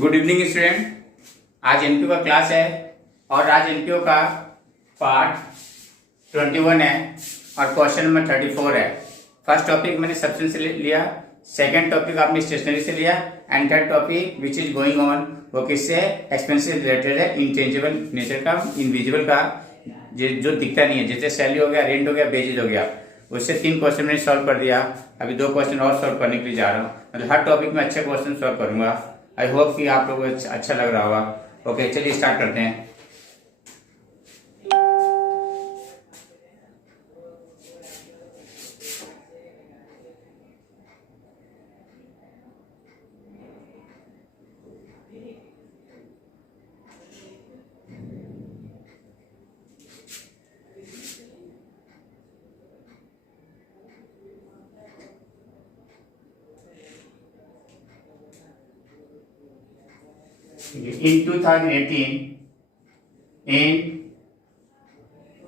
Good evening student. आज एनपीओ का क्लास है और आज एनपीओ का पार्ट 21 है और क्वेश्चन नंबर 34 है। फर्स्ट टॉपिक मैंने सब्सटेंस से लिया, सेकंड टॉपिक आपने स्टेशनरी से लिया and third topic which is going on वो किससे एक्सपेंस से रिलेटेड है, इंटेंजिबल नेचर का, इनविजिबल का, जो दिखता नहीं है, जैसे सैलरी हो गया, रेंट हो गया, बेजेज हो गया। उससे 3 क्वेश्चन मैंने सॉल्व कर दिया। अभी 2 क्वेश्चन और सॉल्व करने के लिए जा रहा हूँ। मतलब हर टॉपिक में अच्छे क्वेश्चन सॉल्व करूंगा। आई होप कि आप लोगों को अच्छा लग रहा होगा। ओके, चलिए स्टार्ट करते हैं। In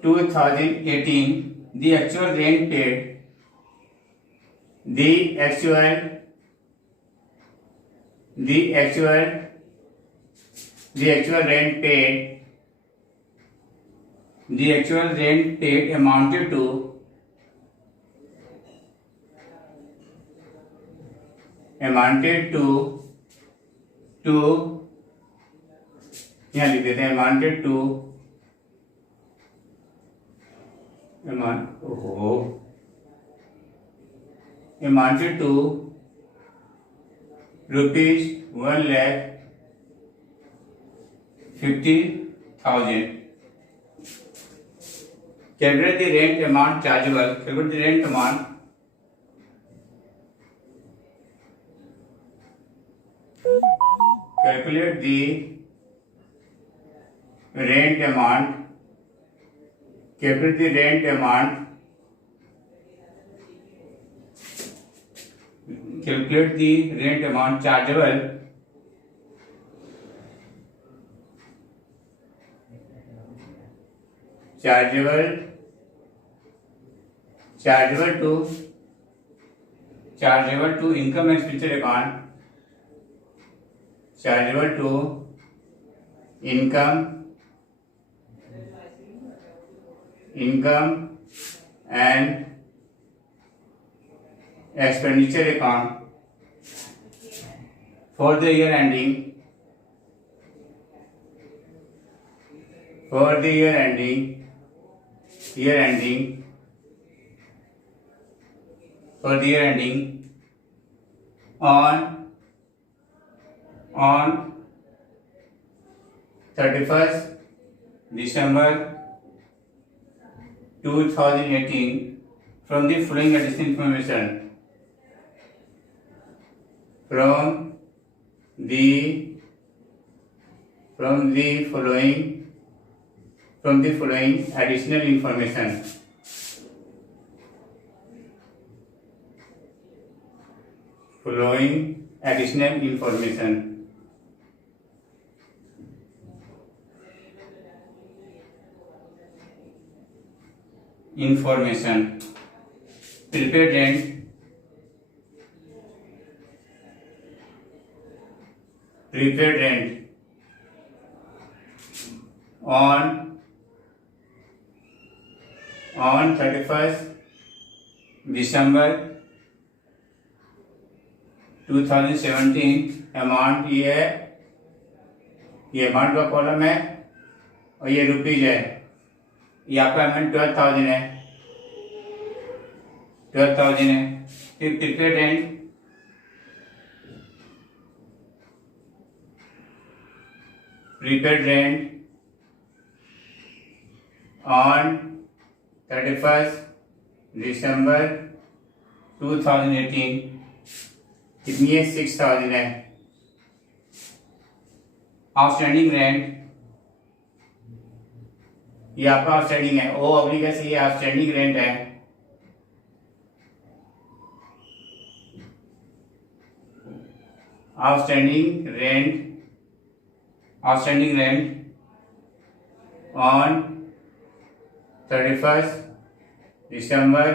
2018, the actual rent paid, the actual rent paid amounted to यहाँ लिख देते हैं amounted to ₹1,50,000. Calculate the rent amount chargeable. Calculate the rent amount. Calculate the rent amount. Calculate the rent amount. Calculate the rent amount chargeable to income expenditure account. Chargeable to income and expenditure account for the year ending on 31st December 2018 from the following additional information. From the following additional information. Prepaid rent, on 31st December 2017 अमाउंट ये है, ये अमाउंट का कॉलम है और ये रुपीज है। ये आपका अमाउंट 12,000 है। फिर prepaid rent on 31st December 2018 कितनी है? 6,000 है। आउटस्टैंडिंग रेंट, ये आपका आउटस्टैंडिंग है। ओ ऑब्लिक से ये आउटस्टैंडिंग रेंट है। Outstanding rent on 31st December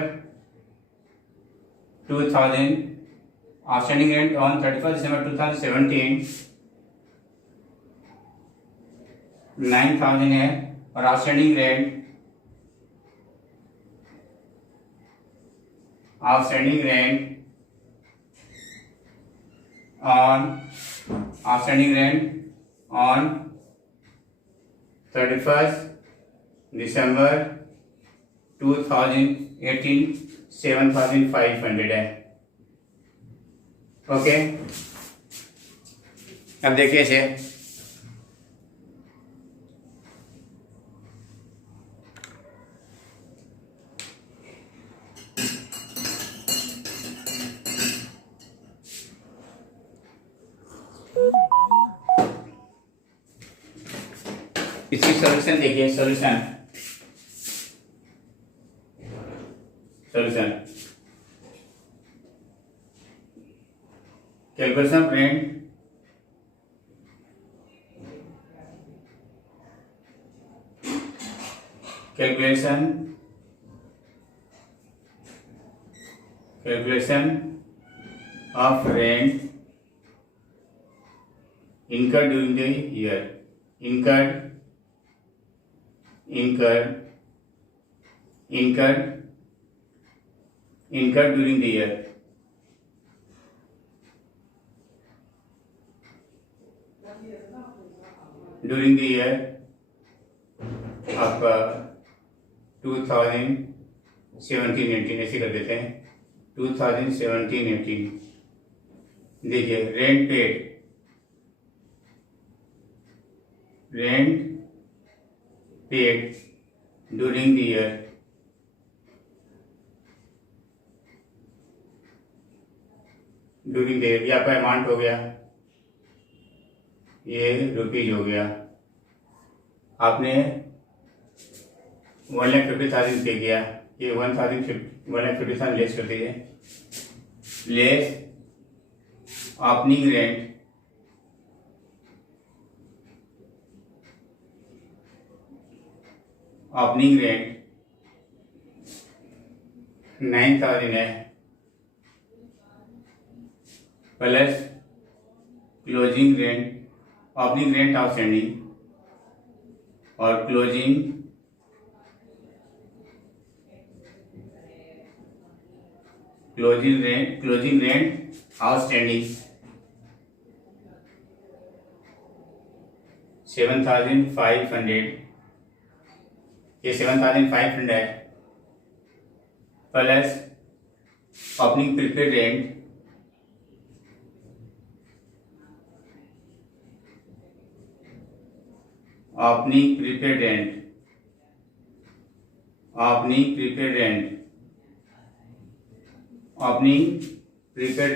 2000 outstanding rent on 31st December 2017 9,000 है और outstanding rent on 31st December 2018 7,500 है। ओके, अब देखिए इसे। इसकी सॉल्यूशन देखिए। Solution calculation of rent, calculation of rent incurred during the year, incurred during the year, आपका 2017-18 ऐसे कर देते हैं। 2017-18 देखिए, rent paid during the year, ये आपका अमाउंट हो गया, ये रुपीज हो गया। आपने 1,50,000 पे किया, ये 1,50,000 लेस कर दीजिए। Less opening rent, opening rent 9,000 है, plus closing rent, opening rent outstanding और क्लोजिंग रेंट आउटस्टैंडिंग 7,500। ये 7,500 है, plus opening prepaid rent, opening prepaid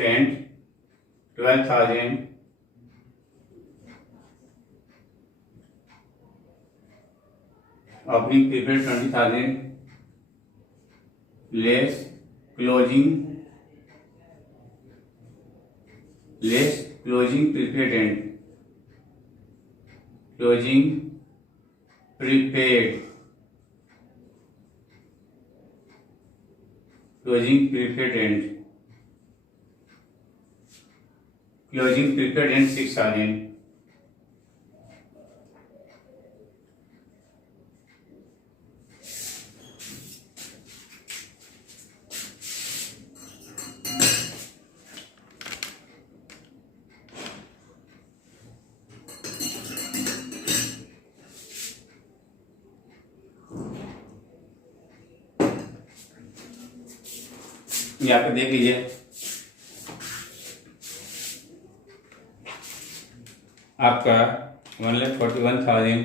rent 12,000, opening prepaid 20,000 less closing prepaid rent, closing prepaid rent 6,000। यहाँ पे देख लीजिए, आपका 1,41,000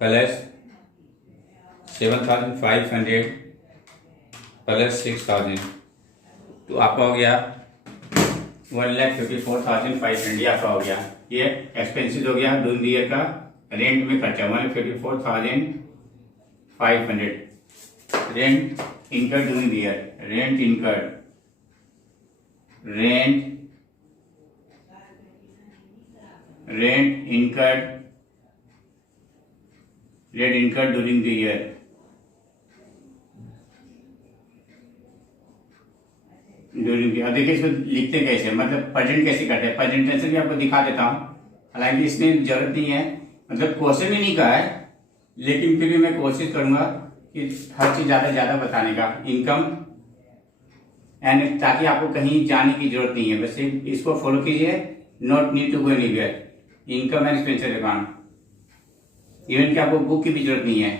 प्लस 7,500 प्लस 6,000, तो आपका हो गया 1,54,500। आपका हो गया, ये एक्सपेंसिव हो गया ड्यूरिंग द ईयर का रेंट में खर्चा 1,54,500। Rent incurred during the year, rent incurred during the year, अब देखिए इसको लिखते कैसे, मतलब प्रेजेंट कैसे करते हैं। प्रेजेंट टेंस भी आपको दिखा देता हूँ, हालांकि इसमें जरूरत नहीं है, मतलब क्वेश्चन ही नहीं कहा है, लेकिन फिर भी मैं कोशिश करूंगा कि हर चीज ज्यादा ज्यादा बताने का। इनकम एंड, ताकि आपको कहीं जाने की जरूरत नहीं है, बस इसको फॉलो कीजिए। Not need to go anywhere. Income and expenditure account, even कि आपको बुक की भी जरूरत नहीं है।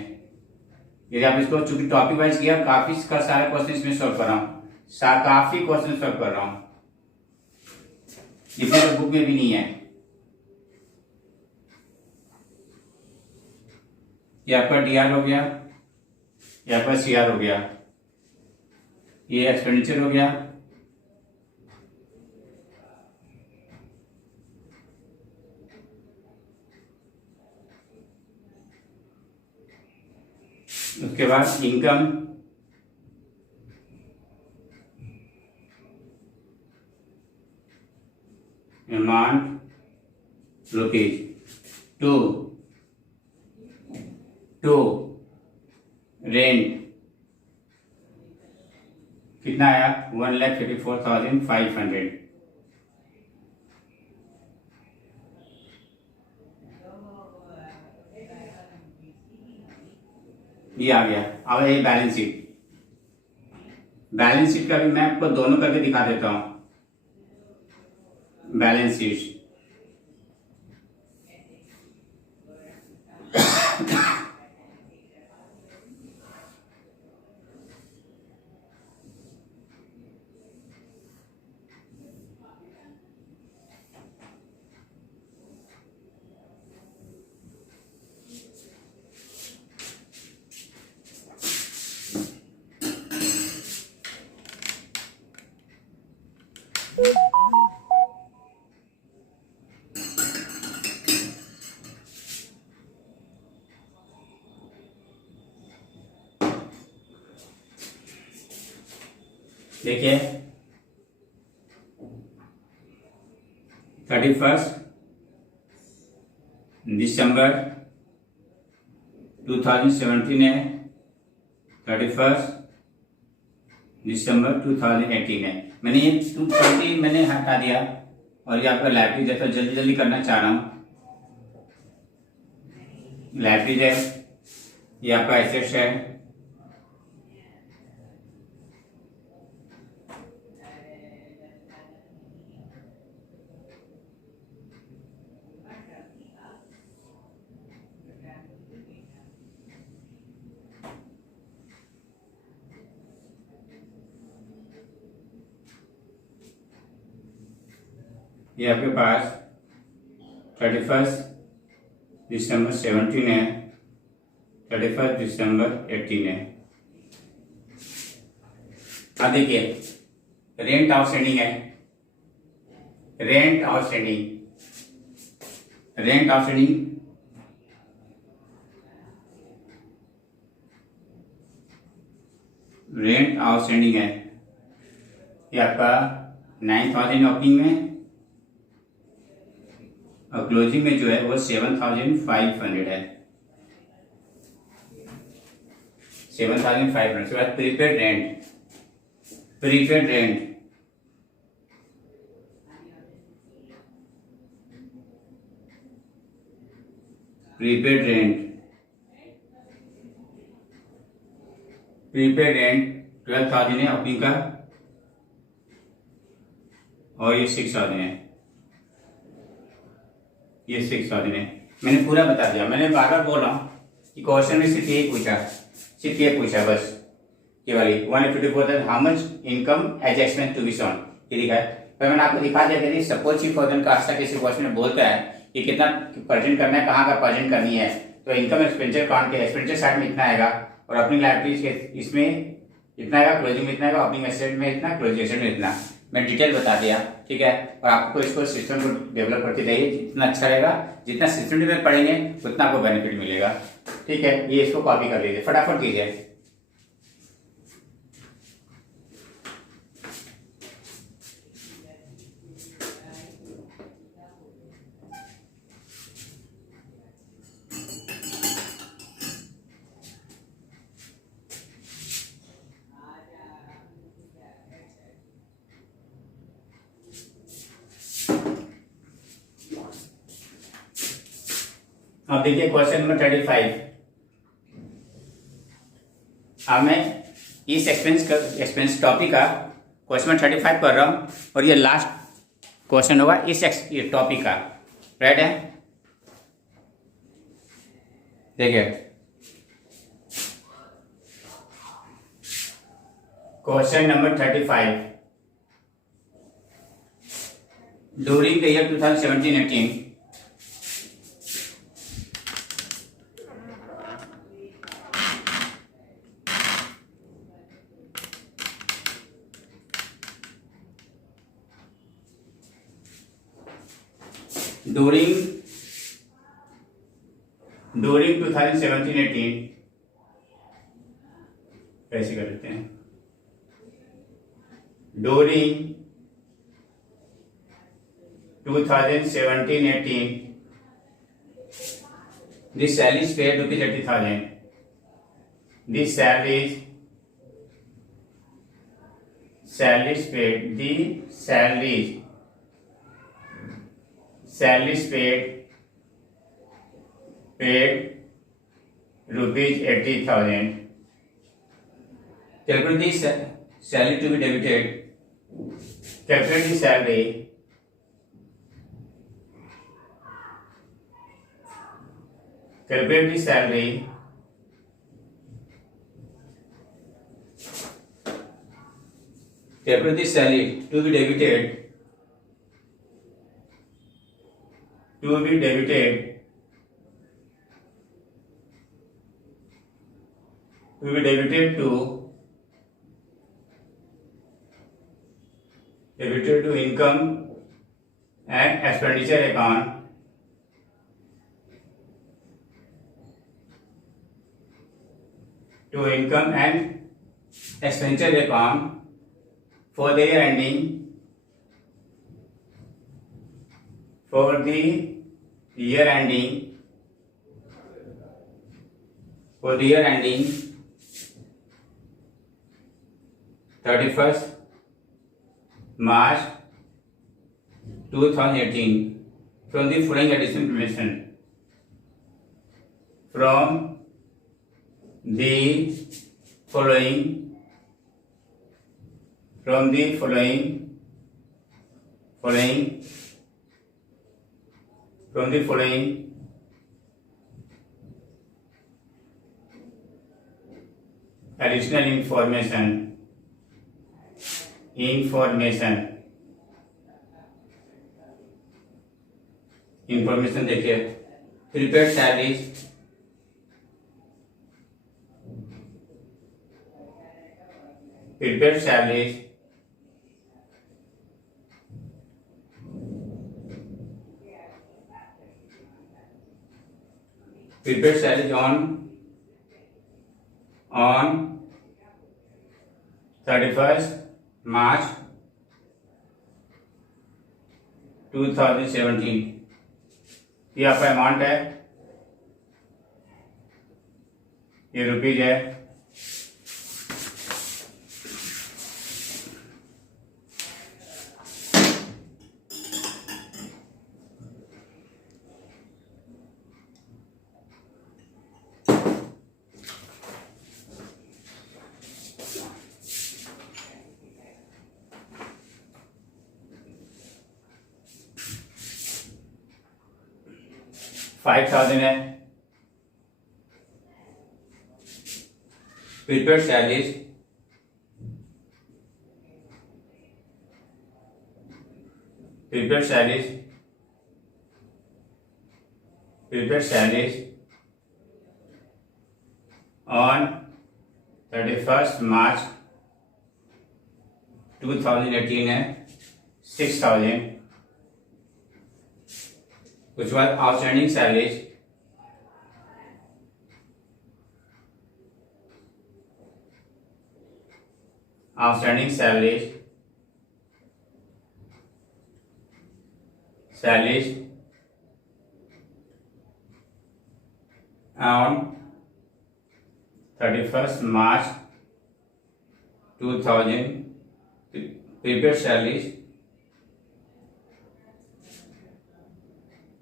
यदि आप इसको चूंकि टॉपिक वाइज किया, काफी सारे क्वेश्चन इसमें सॉल्व कर रहा हूँ, काफी क्वेश्चन सॉल्व कर रहा हूँ, जितने तो बुक में भी नहीं है। ये आपका डीआर हो गया, ये आपका सीआर हो गया, ये एक्सपेंडिचर हो गया, उसके बाद income, amount rupees, to rent कितना आया 1,54,500। ये आ गया। अब ये बैलेंस शीट, बैलेंस शीट का भी मैं आपको दोनों करके दिखा देता हूं। बैलेंस शीट देखिए, 31 दिसंबर 2017 है, 31 दिसंबर 2018 है। मैंने ये 220 मैंने हटा दिया, और ये आपका लाइब्रेरी जैसा जल्दी जल्दी करना चाह रहा हूँ। लाइब्रेरी है, ये आपका एसेट्स है, ये आपके पास 31 दिसंबर 17 है, 31 दिसंबर 18 है। अब देखिए, रेंट आउटस्टैंडिंग है, rent outstanding, rent outstanding rent outstanding है, ये आपका 9,000 ओपनिंग में, और क्लोजिंग में जो है वो 7,500 है। 7,500। उसके बाद prepaid rent, prepaid rent prepaid rent prepaid rent 12,000 है ओपनिंग का, और ये 6,000 है, ये 6,000 है। मैंने पूरा बता दिया। मैंने बार बार बोल रहा हूँ कि क्वेश्चन में सिर्फ ये पूछा, सिर्फ ये पूछा बस, ये वाली 154,000 how much income as expense to be shown, ये लिखा है। पर मैंने आपको दिखा दिया कि सपोज ही फॉर का अच्छा किसी क्वेश्चन में बोलता है कि कितना प्रेजेंट करना है, कहाँ का प्रेजेंट करनी है, तो इनकम एक्सपेंडिचर अकाउंट के एक्सपेंडिचर साइड में इतना आएगा, और अपनी लाइब्रेरीज के इसमें इतना आएगा, क्लोजिंग में इतना आएगा, ओपनिंग एसेट में इतना, क्लोजिंग एसेट में इतना। मैं डिटेल बता दिया, ठीक है। और आपको इसको सिस्टम को डेवलप करते रहिए, जितना अच्छा रहेगा, जितना सिस्टम में पढ़ेंगे उतना आपको बेनिफिट मिलेगा, ठीक है। ये इसको कॉपी कर लीजिए, फटाफट कीजिए। अब देखिए क्वेश्चन नंबर 35। अब मैं इस एक्सपेंस टॉपिक का क्वेश्चन नंबर 35 कर रहा हूँ और ये लास्ट क्वेश्चन होगा इस ये टॉपिक का। राइट है, देखिए question number 35। During the year 2017-18 during 2017-18 कैसे कर लेते हैं, during 2017-18 the salary is paid rupees 80,000. The salary is paid. The salary is paid rupees 80,000. Calculate the salary to be debited. Calculate the salary. Calculate the salary. Calculate the salary to be debited. To be debited. To be debited to income and expenditure account. To income and expenditure account for the year ending. For the year ending 31st March 2018 from the following additional information. From the following additional information देखिए, prepaid salaries, prepaid salaries on 31st March 2017. ये आपका अमाउंट है, ये रुपीज है। $5,000 है prepaid salaries, on 31st March 2018 है 6,000। उसके बाद outstanding salaries on 31st March 2000 prepaid salaries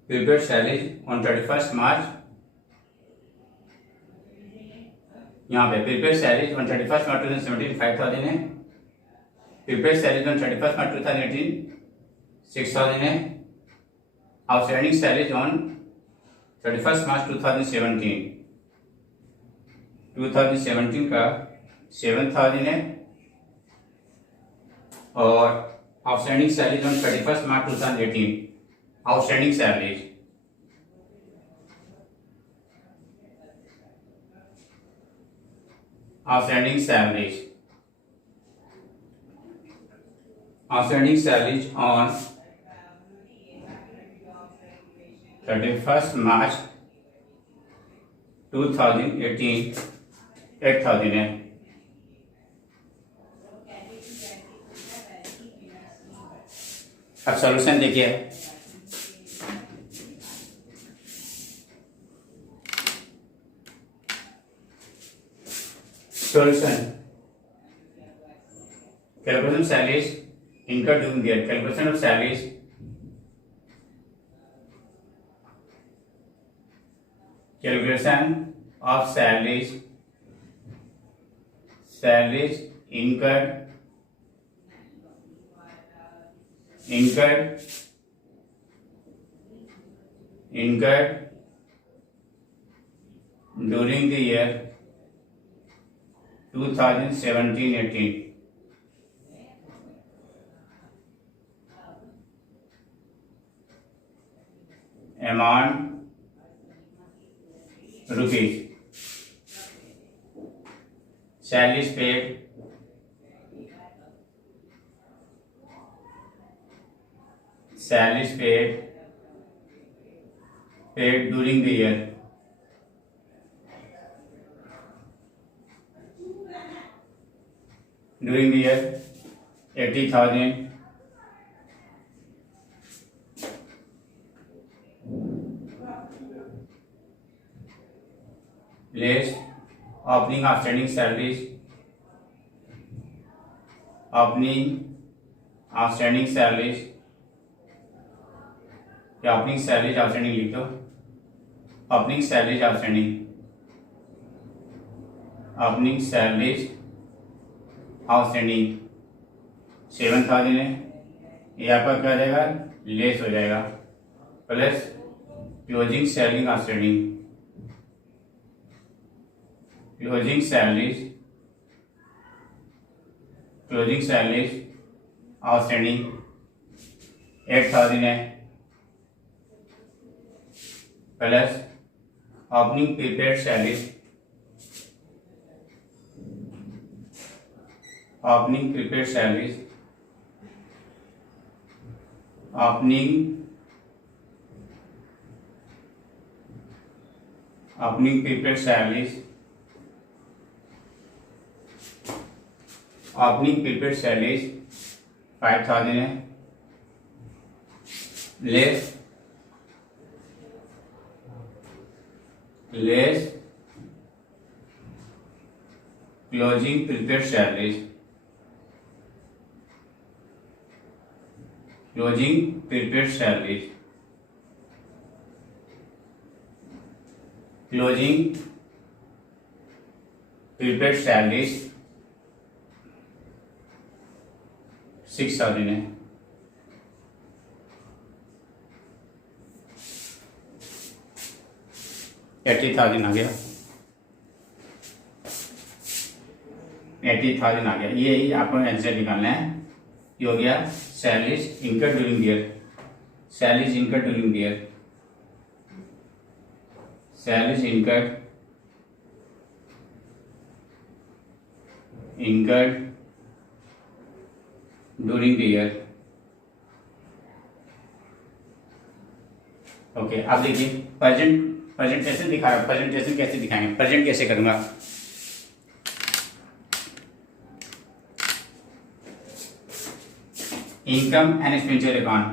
prepaid salaries on 31st March, यहाँ पे prepaid salaries on 31st March 2017 5,000 है, prepaid salaries on 31st March 2018 6,000 है, outstanding salaries on 31st March 2017 का 7,000 है और outstanding salaries on 31st March 2018 outstanding salaries on 31st March 2018 8,000 है। अब सॉल्यूशन देखिए, solution calculation of salaries incurred during the year, calculation of salaries incurred during the year 2017-18 amount rupees, salaries paid during the year during the year 80,000 less opening outstanding salaries या opening salaries outstanding लिख दो, opening salaries outstanding 7,000 है, ये आपका क्या हो जाएगा, लेस हो जाएगा, प्लस क्लोजिंग सैलरी आउटस्टैंडिंग 8,000 है, plus opening prepaid salaries opening prepaid salaries 5,000 है, less closing prepaid salaries prepaid salaries 6,000 है, $80,000 आ गया, 80,000 आ गया। ये ही आपको आंसर निकालना है। ये हो गया salaries incurred during the year, salaries incurred during the year, salaries incurred during the year. Okay, अब देखिए प्रेजेंटेशन दिखा रहा, प्रेजेंटेशन कैसे दिखाएंगे, प्रेजेंट कैसे करूंगा। Income and expenditure account,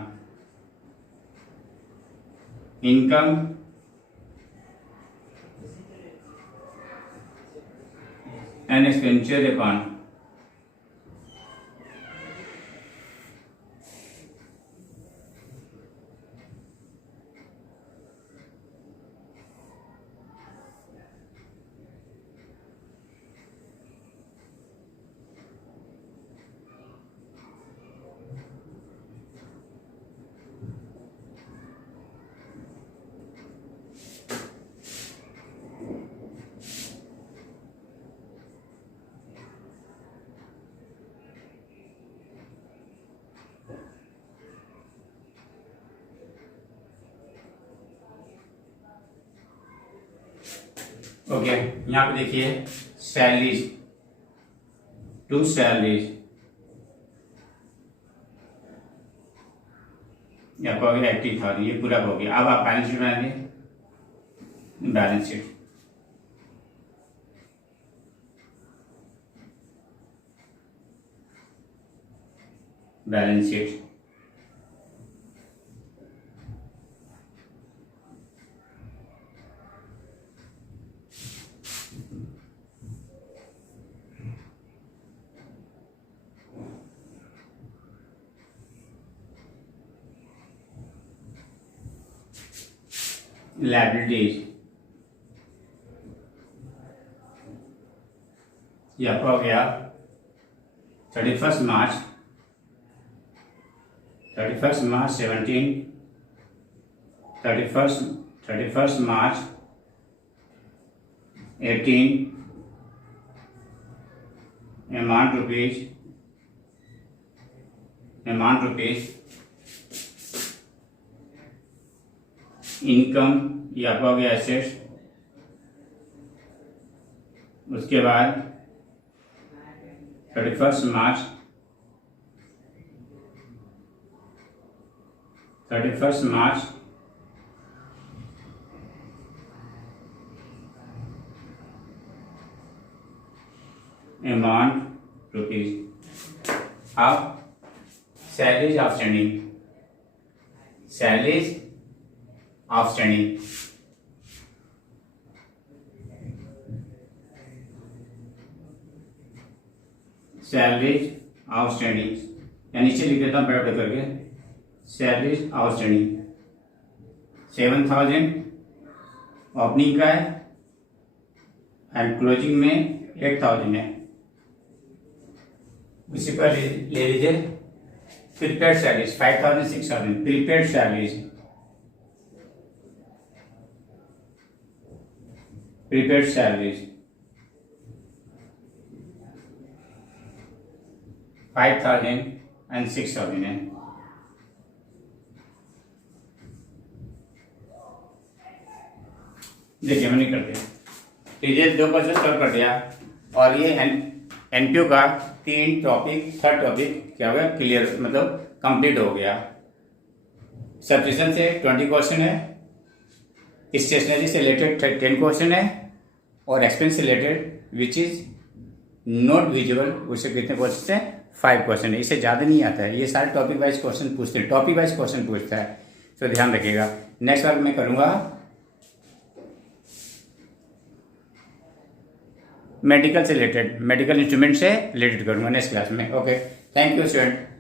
income and expenditure account, okay, यहाँ पे देखिए सैलरीज, 2 सैलरीज, यहाँ पर हो गया 80,000, ये पूरा हो गया। अब आप बैलेंस शीट बनाएंगे, balance sheet, balance sheet, liabilities, ये आपका हो गया 31 मार्च 17, 31 मार्च 18, अमाउंट रुपीज, इनकम, ये आपका हो गया एसेट्स, उसके बाद 31 मार्च 31 अमाउंट रुपीज। अब salaries outstanding, salaries outstanding, salaries outstanding, या नीचे लिख देता हूँ पैड करके, सैलरीज आउटस्टैंडिंग 7,000 ओपनिंग का है एंड क्लोजिंग में 8,000 है। उसी पर ले लीजिए prepaid salaries 5,000 6,000, prepaid salaries, prepaid salaries 5,000 एंड 6,000 है। देखिए मैंने कर दिया, लीजिए 2 क्वेश्चन सॉल्व कर दिया और ये एनपीओ का 3 टॉपिक, थर्ड टॉपिक क्या हो गया, क्लियर, मतलब कंप्लीट हो गया। सब्सटीट्यूशन से 20 क्वेश्चन है, स्टेशनरी से रिलेटेड 10 क्वेश्चन है और एक्सपेंस से related which is not visual, उससे कितने क्वेश्चन है, 5 क्वेश्चन है। इससे ज़्यादा नहीं आता है, ये सारे टॉपिक वाइज क्वेश्चन पूछते हैं, टॉपिक वाइज क्वेश्चन पूछता है, तो ध्यान रखिएगा। नेक्स्ट बार मैं करूँगा मेडिकल से रिलेटेड, मेडिकल इंस्ट्रूमेंट से रिलेटेड करूँगा नेक्स्ट क्लास में। Okay, thank you student.